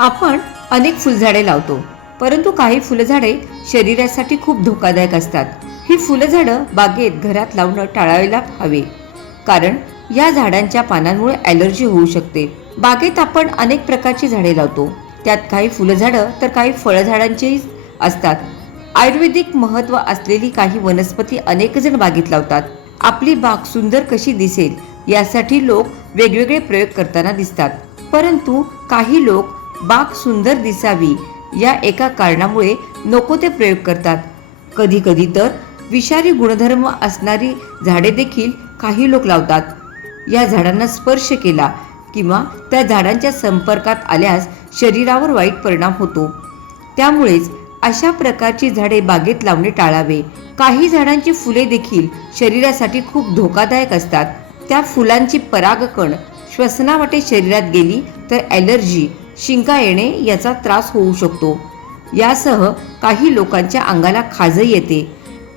आपण अनेक फुलझाडे लावतो, परंतु काही फुलझाडे शरीरासाठी खूप धोकादायक असतात. ही फुलझाडं बागेत घरात लावणं टाळायला हवे, कारण या झाडांच्या पानांमुळे ॲलर्जी होऊ शकते. बागेत आपण अनेक प्रकारची झाडे लावतो, त्यात काही फुलझाडं तर काही फळझाडांचीही असतात. आयुर्वेदिक महत्त्व असलेली काही वनस्पती अनेक जण बागेत लावतात. आपली बाग सुंदर कशी दिसेल यासाठी लोक वेगवेगळे प्रयोग करताना दिसतात, परंतु काही लोक बाग सुंदर दिसावी या एका कारणामुळे नको ते प्रयोग करतात. कधी कधी तर विषारी गुणधर्म असणारी झाडे देखील काही लोक लावतात. या झाडांना स्पर्श केला किंवा त्या झाडांच्या संपर्कात आल्यास शरीरावर वाईट परिणाम होतो. त्यामुळेच अशा प्रकारची झाडे बागेत लावणे टाळावे. काही झाडांची फुले देखील शरीरासाठी खूप धोकादायक असतात. त्या फुलांची परागकण श्वसनावाटे शरीरात गेली तर ॲलर्जी, शिंका येणे याचा त्रास होऊ शकतो. यासह काही लोकांच्या अंगाला खाजही येते.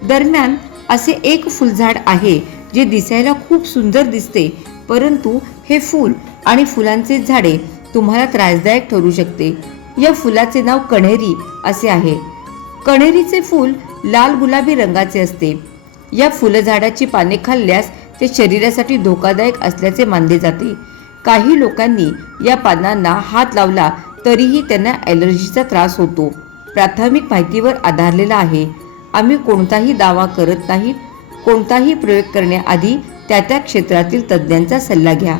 दरम्यान असे एक फुलझाड आहे जे दिसायला खूप सुंदर दिसते, परंतु हे फूल आणि फुलांचे झाडे तुम्हाला त्रासदायक ठरू शकते. या फुलाचे नाव कण्हेरी असे आहे. कण्हेरीचे फूल लाल गुलाबी रंगाचे असते. या फुलझाडाची पाने खाल्ल्यास ते शरीरासाठी धोकादायक असल्याचे मानले जाते. काही लोकांनी या पानांना हात लावला तरीही त्यांना ॲलर्जीचा त्रास होतो. प्राथमिक माहितीवर आधारलेला आहे. आम्ही कोणताही दावा करत नाही. कोणताही प्रयोग करण्याआधी त्या क्षेत्रातील तज्ज्ञांचा सल्ला घ्या.